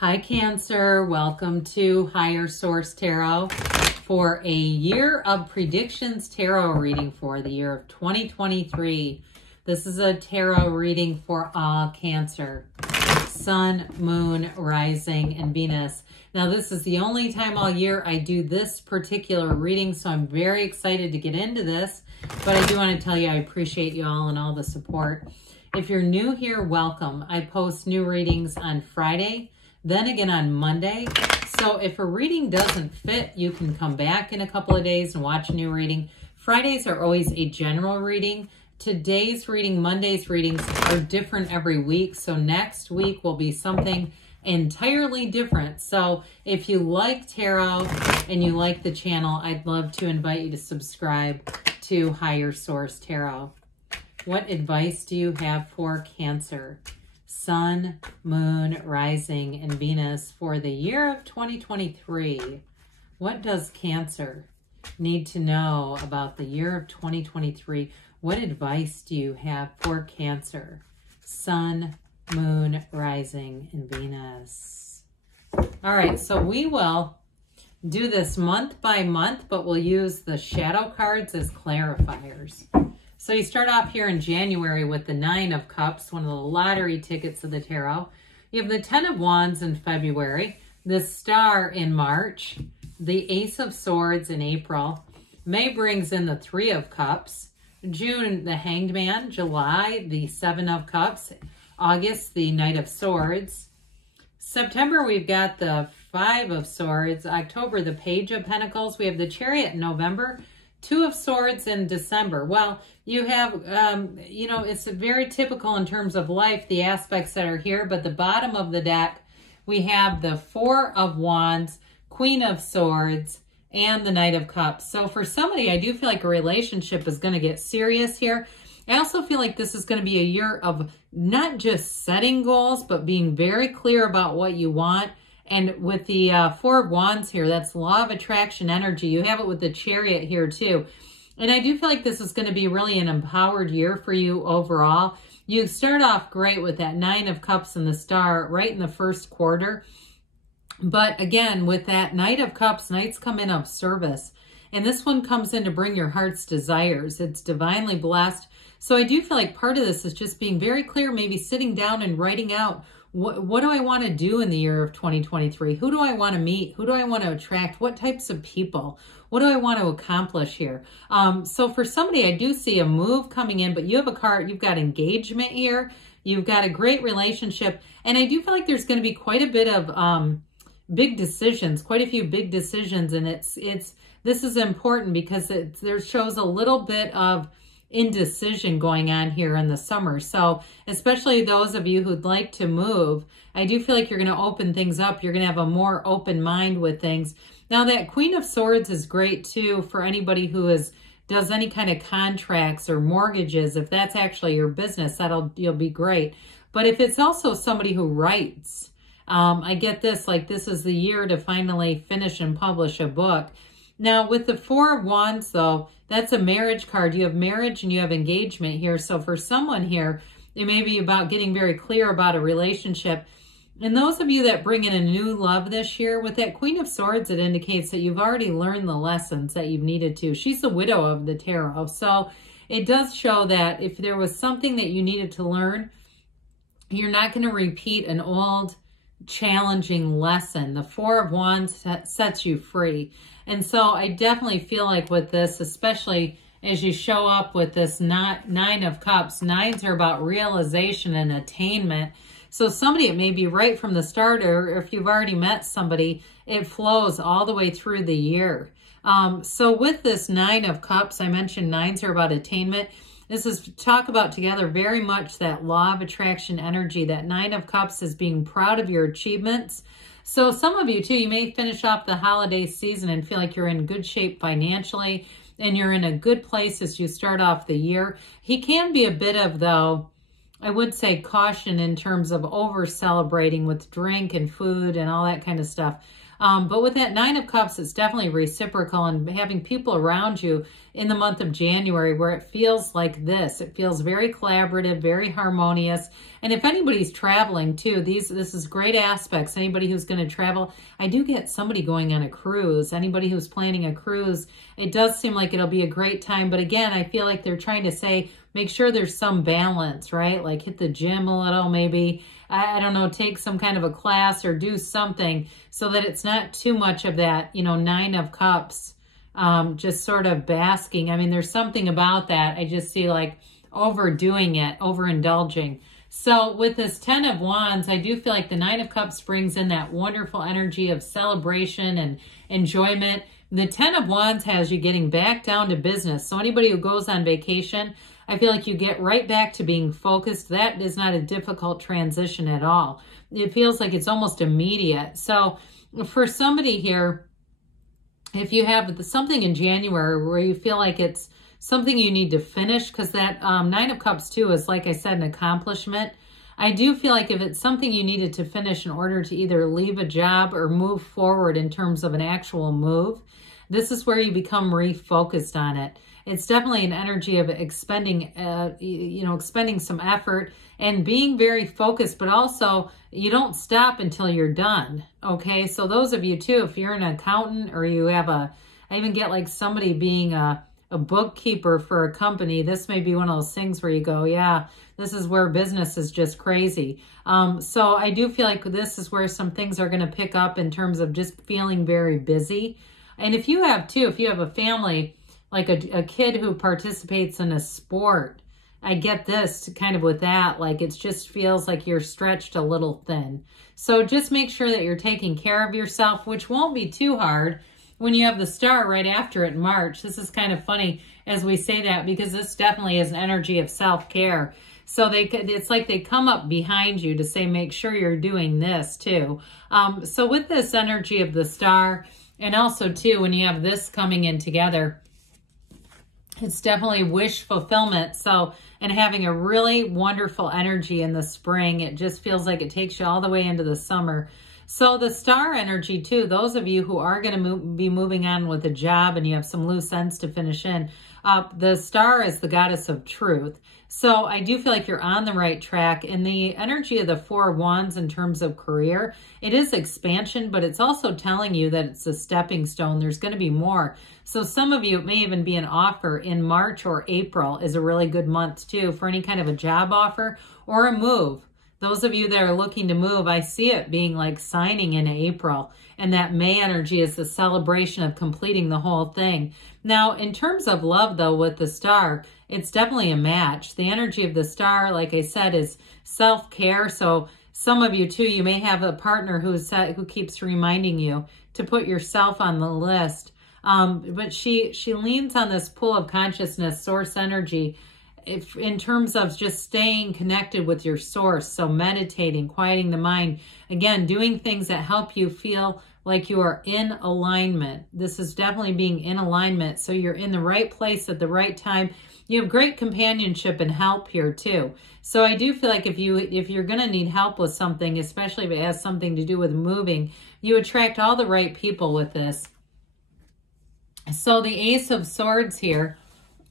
Hi Cancer, welcome to Higher Source Tarot for a year of predictions tarot reading for the year of 2023. This is a tarot reading for all Cancer, Sun, Moon, Rising, and Venus. Now this is the only time all year I do this particular reading, so I'm very excited to get into this, but I do want to tell you I appreciate you all and all the support. If you're new here, welcome. I post new readings on Friday, then again on Monday. So if a reading doesn't fit, you can come back in a couple of days and watch a new reading. Fridays are always a general reading. Today's reading, Monday's readings are different every week. So next week will be something entirely different. So if you like tarot and you like the channel, I'd love to invite you to subscribe to Higher Source Tarot. What advice do you have for Cancer, Sun, Moon, Rising, and Venus for the year of 2023? What does Cancer need to know about the year of 2023? What advice do you have for Cancer, Sun, Moon, Rising, and Venus? All right, so we will do this month by month, but we'll use the shadow cards as clarifiers. So you start off here in January with the Nine of Cups, one of the lottery tickets of the tarot. You have the Ten of Wands in February, the Star in March, the Ace of Swords in April. May brings in the Three of Cups. June, the Hanged Man. July, the Seven of Cups. August, the Knight of Swords. September, we've got the Five of Swords. October, the Page of Pentacles. We have the Chariot in November. Two of Swords in December. Well, you have, it's very typical in terms of life, the aspects that are here, but the bottom of the deck, we have the Four of Wands, Queen of Swords, and the Knight of Cups. So for somebody, I do feel like a relationship is going to get serious here. I also feel like this is going to be a year of not just setting goals, but being very clear about what you want. And with the Four of Wands here, that's law of attraction energy. You have it with the Chariot here too. And I do feel like this is going to be really an empowered year for you overall. You start off great with that Nine of Cups and the Star right in the first quarter. But again, with that Knight of Cups, Knights come in of service. And this one comes in to bring your heart's desires. It's divinely blessed. So I do feel like part of this is just being very clear, maybe sitting down and writing out, what do I want to do in the year of 2023? Who do I want to meet? Who do I want to attract? What types of people? What do I want to accomplish here? So for somebody, I do see a move coming in, but you have a card, you've got engagement here. You've got a great relationship. And I do feel like there's going to be quite a bit of big decisions, quite a few big decisions. And this is important because there shows a little bit of indecision going on here in the summer. So especially those of you who'd like to move, I do feel like you're going to open things up. You're going to have a more open mind with things. Now that Queen of Swords is great too for anybody who does any kind of contracts or mortgages. If that's actually your business, you'll be great. But if it's also somebody who writes, I get this, like this is the year to finally finish and publish a book. Now, with the Four of Wands, though, that's a marriage card. You have marriage and you have engagement here. So for someone here, it may be about getting very clear about a relationship. And those of you that bring in a new love this year, with that Queen of Swords, it indicates that you've already learned the lessons that you've needed to. She's the widow of the tarot. So it does show that if there was something that you needed to learn, you're not going to repeat an old challenging lesson. The Four of Wands sets you free. And so I definitely feel like with this, especially as you show up with this Nine of Cups, nines are about realization and attainment. So somebody, it may be right from the start, or if you've already met somebody, it flows all the way through the year. So with this Nine of Cups, I mentioned nines are about attainment. This is talk about together very much that law of attraction energy. That Nine of Cups is being proud of your achievements. So some of you too, you may finish off the holiday season and feel like you're in good shape financially and you're in a good place as you start off the year. He can be a bit of, though, I would say caution in terms of over celebrating with drink and food and all that kind of stuff. But with that Nine of Cups, it's definitely reciprocal, and having people around you in the month of January where it feels like this. It feels very collaborative, very harmonious. And if anybody's traveling too, this is great aspects. Anybody who's going to travel, I do get somebody going on a cruise. Anybody who's planning a cruise, it does seem like it'll be a great time. But again, I feel like they're trying to say, make sure there's some balance, right? Like hit the gym a little, maybe. I don't know, take some kind of a class or do something so that it's not too much of that, you know, Nine of Cups, just sort of basking. I mean, there's something about that. I just see like overdoing it, overindulging. So with this Ten of Wands, I do feel like the Nine of Cups brings in that wonderful energy of celebration and enjoyment. The Ten of Wands has you getting back down to business. So anybody who goes on vacation, I feel like you get right back to being focused. That is not a difficult transition at all. It feels like it's almost immediate. So for somebody here, if you have something in January where you feel like it's something you need to finish, because that Nine of Cups too is, like I said, an accomplishment. I do feel like if it's something you needed to finish in order to either leave a job or move forward in terms of an actual move, this is where you become refocused on it. It's definitely an energy of expending, expending some effort and being very focused, but also you don't stop until you're done. Okay. So those of you too, if you're an accountant or you have I even get like somebody being a bookkeeper for a company, this may be one of those things where you go, yeah, this is where business is just crazy. So I do feel like this is where some things are going to pick up in terms of just feeling very busy. And if you have a family, like a kid who participates in a sport, I get this kind of with that, like it just feels like you're stretched a little thin. So just make sure that you're taking care of yourself, which won't be too hard when you have the Star right after it in March. This is kind of funny as we say that, because this definitely is an energy of self-care. So it's like they come up behind you to say, make sure you're doing this too. So with this energy of the Star, and also too, when you have this coming in together, it's definitely wish fulfillment. So, and having a really wonderful energy in the spring, it just feels like it takes you all the way into the summer. So the Star energy too, those of you who are going to be moving on with a job and you have some loose ends to finish in, the Star is the goddess of truth. So I do feel like you're on the right track. And the energy of the Four of Wands in terms of career, it is expansion, but it's also telling you that it's a stepping stone. There's going to be more. So some of you, it may even be an offer in March or April is a really good month too for any kind of a job offer or a move. Those of you that are looking to move, I see it being like signing in April. And that May energy is the celebration of completing the whole thing. Now, in terms of love, though, with the Star, it's definitely a match. The energy of the Star, like I said, is self-care. So some of you, too, you may have a partner who keeps reminding you to put yourself on the list. But she leans on this pool of consciousness, source energy, in terms of just staying connected with your source. So meditating, quieting the mind, again, doing things that help you feel like you are in alignment. This is definitely being in alignment. So you're in the right place at the right time. You have great companionship and help here too. So I do feel like if you're going to need help with something, especially if it has something to do with moving, you attract all the right people with this. So the Ace of Swords here,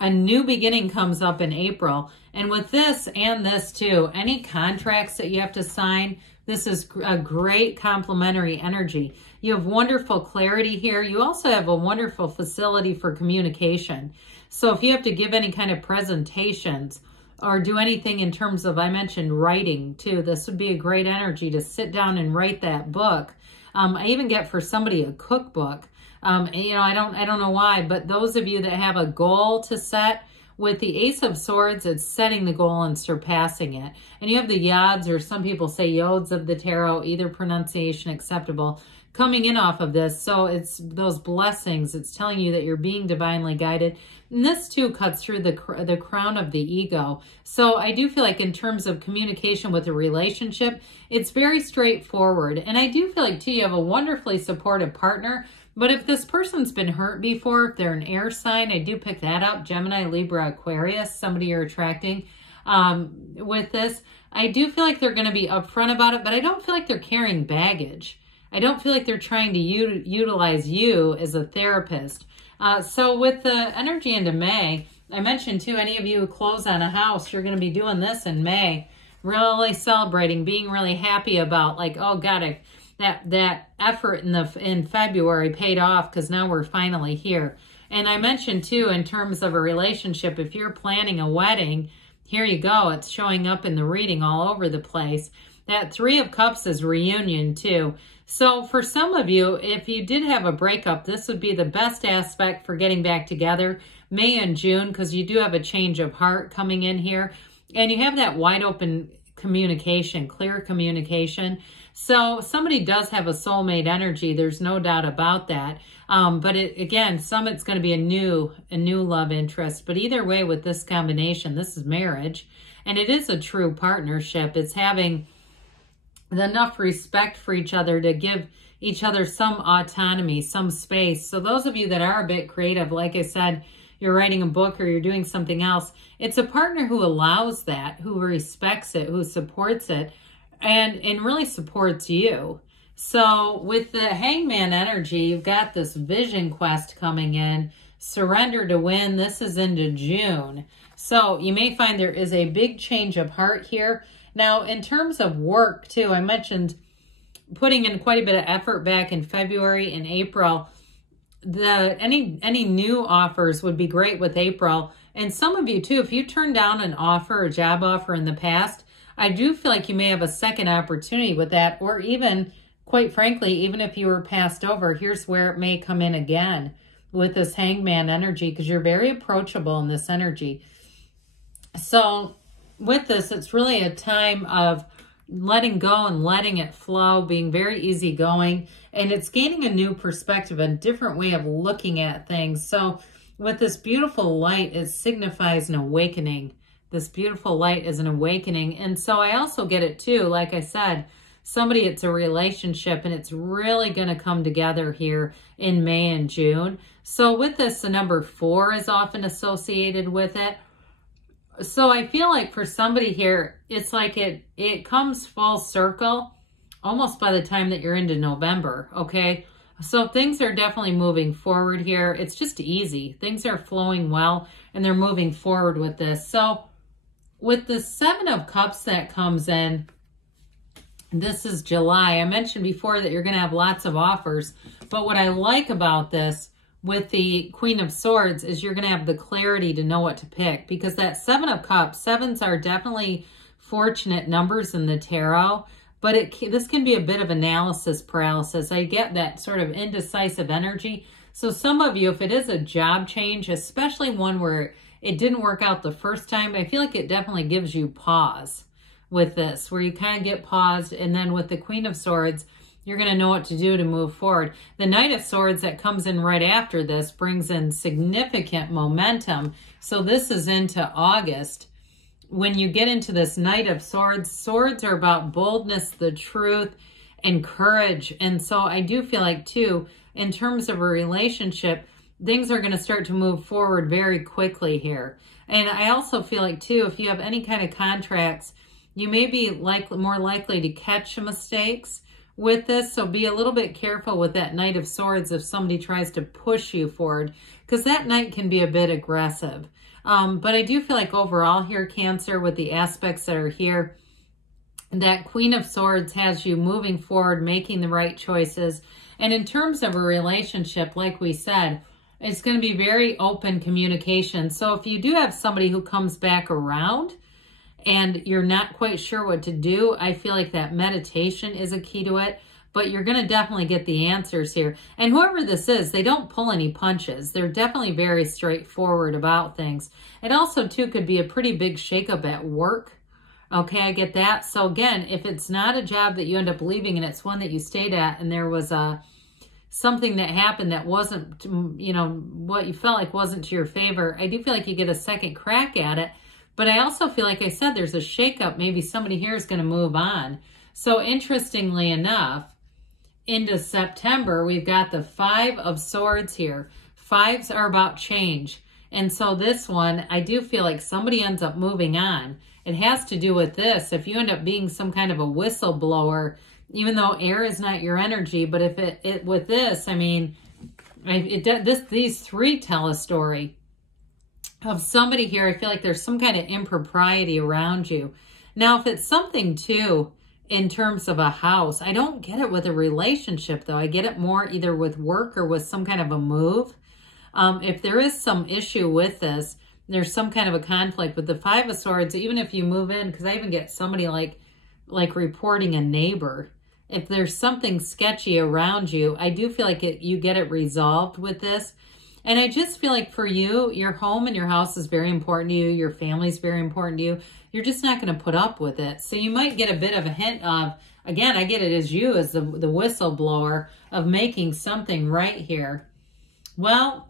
a new beginning comes up in April. And with this and this too, any contracts that you have to sign, this is a great complementary energy. You have wonderful clarity here. You also have a wonderful facility for communication. So if you have to give any kind of presentations or do anything in terms of, I mentioned writing too, this would be a great energy to sit down and write that book. I even get for somebody a cookbook. I don't know why, but those of you that have a goal to set, with the Ace of Swords, it's setting the goal and surpassing it. And you have the Yods, or some people say Yods of the Tarot, either pronunciation acceptable, coming in off of this. So it's those blessings. It's telling you that you're being divinely guided. And this too cuts through the crown of the ego. So I do feel like in terms of communication with a relationship, it's very straightforward. And I do feel like too, you have a wonderfully supportive partner. But if this person's been hurt before, if they're an air sign, I do pick that up. Gemini, Libra, Aquarius, somebody you're attracting. with this. I do feel like they're going to be upfront about it, but I don't feel like they're carrying baggage. I don't feel like they're trying to utilize you as a therapist. So with the energy into May, I mentioned too, any of you who close on a house, you're going to be doing this in May, really celebrating, being really happy about like, oh God, that effort in February paid off because now we're finally here. And I mentioned too, in terms of a relationship, if you're planning a wedding, here you go. It's showing up in the reading all over the place. That Three of Cups is reunion too. So for some of you, if you did have a breakup, this would be the best aspect for getting back together, May and June, because you do have a change of heart coming in here. And you have that wide open communication, clear communication. So somebody does have a soulmate energy. There's no doubt about that. But again, it's going to be a new love interest. But either way, with this combination, this is marriage. And it is a true partnership. It's having enough respect for each other to give each other some autonomy, some space. So those of you that are a bit creative, like I said, you're writing a book or you're doing something else, it's a partner who allows that, who respects it, who supports it, and really supports you. So with the Hangman energy, you've got this vision quest coming in, surrender to win. This is into June. So you may find there is a big change of heart here. Now, in terms of work too, I mentioned putting in quite a bit of effort back in February and April. Any new offers would be great with April. And some of you too, if you turned down an offer, a job offer in the past, I do feel like you may have a second opportunity with that, or even, quite frankly, even if you were passed over, here's where it may come in again with this Hangman energy, because you're very approachable in this energy. So with this, it's really a time of letting go and letting it flow, being very easygoing, and it's gaining a new perspective, a different way of looking at things. So with this beautiful light, it signifies an awakening. This beautiful light is an awakening. And so I also get it too, like I said, it's a relationship and it's really going to come together here in May and June. So with this, the number 4 is often associated with it. So I feel like for somebody here, it's like it comes full circle almost by the time that you're into November, okay? So things are definitely moving forward here. It's just easy. Things are flowing well and they're moving forward with this. So with the 7 of Cups that comes in, this is July. I mentioned before that you're going to have lots of offers, but what I like about this with the Queen of Swords is you're going to have the clarity to know what to pick, because that 7 of Cups, 7s are definitely fortunate numbers in the tarot, but this can be a bit of analysis paralysis. I get that sort of indecisive energy. So some of you, if it is a job change, especially one where it didn't work out the first time, I feel like it definitely gives you pause with this, where you kind of get paused. And then with the Queen of Swords, you're going to know what to do to move forward. The Knight of Swords that comes in right after this brings in significant momentum. So this is into August. When you get into this Knight of Swords, swords are about boldness, the truth, and courage. And so I do feel like too, in terms of a relationship, things are going to start to move forward very quickly here. And I also feel like too, if you have any kind of contracts, you may be more likely to catch mistakes with this. So be a little bit careful with that Knight of Swords if somebody tries to push you forward, because that Knight can be a bit aggressive. But I do feel like overall here, Cancer, with the aspects that are here, that Queen of Swords has you moving forward, making the right choices. And in terms of a relationship, like we said, it's going to be very open communication. So if you do have somebody who comes back around and you're not quite sure what to do, I feel like that meditation is a key to it. But you're going to definitely get the answers here. And whoever this is, they don't pull any punches. They're definitely very straightforward about things. It also, too, could be a pretty big shakeup at work. Okay, I get that. So again, if it's not a job that you end up leaving and it's one that you stayed at and there was something that happened that wasn't, you know, what you felt like wasn't to your favor, I do feel like you get a second crack at it. But I also feel like I said, there's a shakeup. Maybe somebody here is going to move on. So interestingly enough, into September, we've got the 5 of Swords here. 5s are about change. And so this one, I do feel like somebody ends up moving on. it has to do with this. If you end up being some kind of a whistleblower, even though air is not your energy, but if it with this, I mean, these three tell a story of somebody here. I feel like there's some kind of impropriety around you. Now, if it's something too, in terms of a house, I don't get it with a relationship though. I get it more either with work or with some kind of a move. If there is some issue with this, there's some kind of a conflict with the Five of Swords, even if you move in, because I even get somebody like reporting a neighbor. If there's something sketchy around you, I do feel like you get it resolved with this. And I just feel like for you, your home and your house is very important to you. Your family is very important to you. You're just not going to put up with it. So you might get a bit of a hint of, again, I get it as you, as the whistleblower, of making something right here. Well,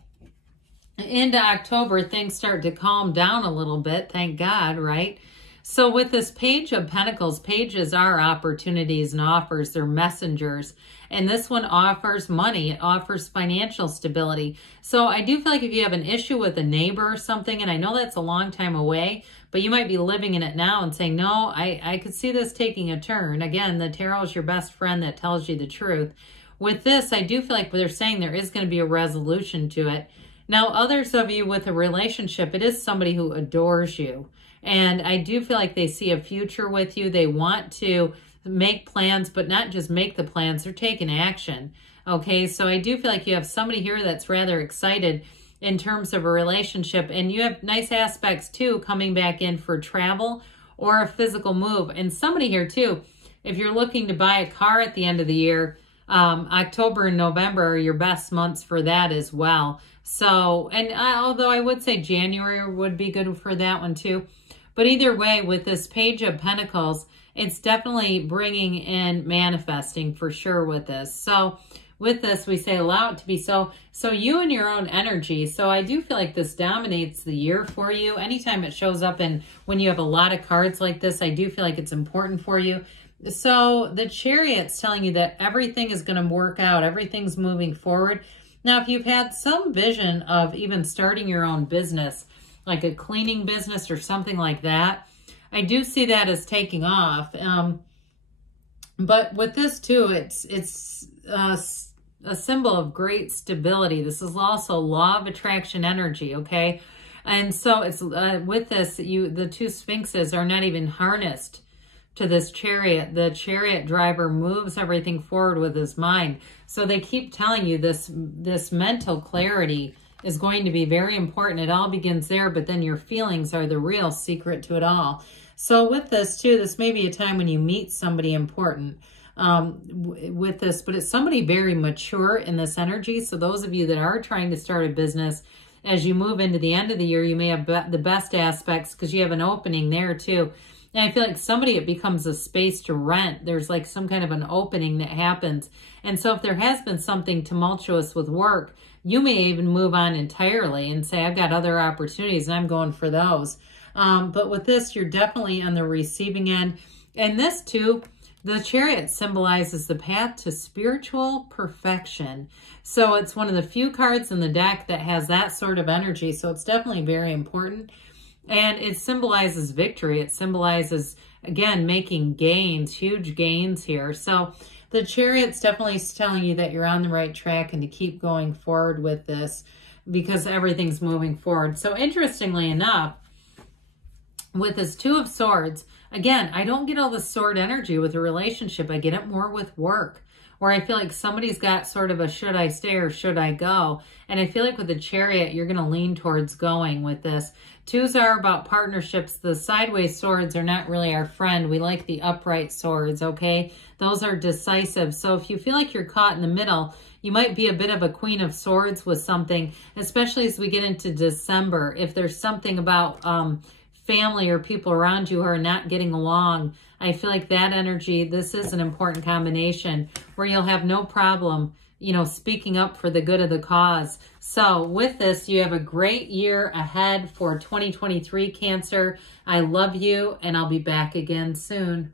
into October, things start to calm down a little bit, thank God, right? So with this Page of Pentacles, pages are opportunities and offers. They're messengers. And this one offers money. It offers financial stability. So I do feel like if you have an issue with a neighbor or something, and I know that's a long time away, but you might be living in it now and saying, no, I could see this taking a turn. Again, the tarot is your best friend that tells you the truth. With this, I do feel like they're saying there is going to be a resolution to it. Now, others of you with a relationship, it is somebody who adores you. And I do feel like they see a future with you. They want to make plans, but not just make the plans, they're taking action. Okay, so I do feel like you have somebody here that's rather excited in terms of a relationship. And you have nice aspects too coming back in for travel or a physical move. And somebody here too, if you're looking to buy a car at the end of the year, October and November are your best months for that as well. So, and although I would say January would be good for that one too. But either way, with this Page of Pentacles, it's definitely bringing in manifesting for sure with this. So with this, we say allow it to be so. So you and your own energy. So I do feel like this dominates the year for you. Anytime it shows up and when you have a lot of cards like this, I do feel like it's important for you. So the Chariot's telling you that everything is going to work out. Everything's moving forward. Now, if you've had some vision of even starting your own business, like a cleaning business or something like that, I do see that as taking off. But with this too, it's a symbol of great stability. This is also law of attraction energy, okay? And so it's with this, the two Sphinxes are not even harnessed to this Chariot. The Chariot driver moves everything forward with his mind. So they keep telling you this mental clarity is going to be very important. It all begins there, but then your feelings are the real secret to it all. So with this too, this may be a time when you meet somebody important with this, but it's somebody very mature in this energy. So those of you that are trying to start a business, as you move into the end of the year, you may have the best aspects because you have an opening there too. And I feel like somebody, it becomes a space to rent. There's like some kind of an opening that happens. And so if there has been something tumultuous with work, you may even move on entirely and say, I've got other opportunities and I'm going for those. But with this, you're definitely on the receiving end. And this too, the Chariot symbolizes the path to spiritual perfection. So it's one of the few cards in the deck that has that sort of energy. So it's definitely very important. And it symbolizes victory. It symbolizes, again, making gains, huge gains here. So the Chariot's definitely telling you that you're on the right track and to keep going forward with this because everything's moving forward. So interestingly enough, with this Two of Swords, again, I don't get all the sword energy with a relationship. I get it more with work, where I feel like somebody's got sort of a should I stay or should I go? And I feel like with the Chariot, you're going to lean towards going with this. Twos are about partnerships. The sideways swords are not really our friend. We like the upright swords, okay? Those are decisive. So if you feel like you're caught in the middle, you might be a bit of a Queen of Swords with something, especially as we get into December. If there's something about family or people around you who are not getting along, I feel like that energy, this is an important combination where you'll have no problem, you know, speaking up for the good of the cause. So with this, you have a great year ahead for 2023, Cancer. I love you, and I'll be back again soon.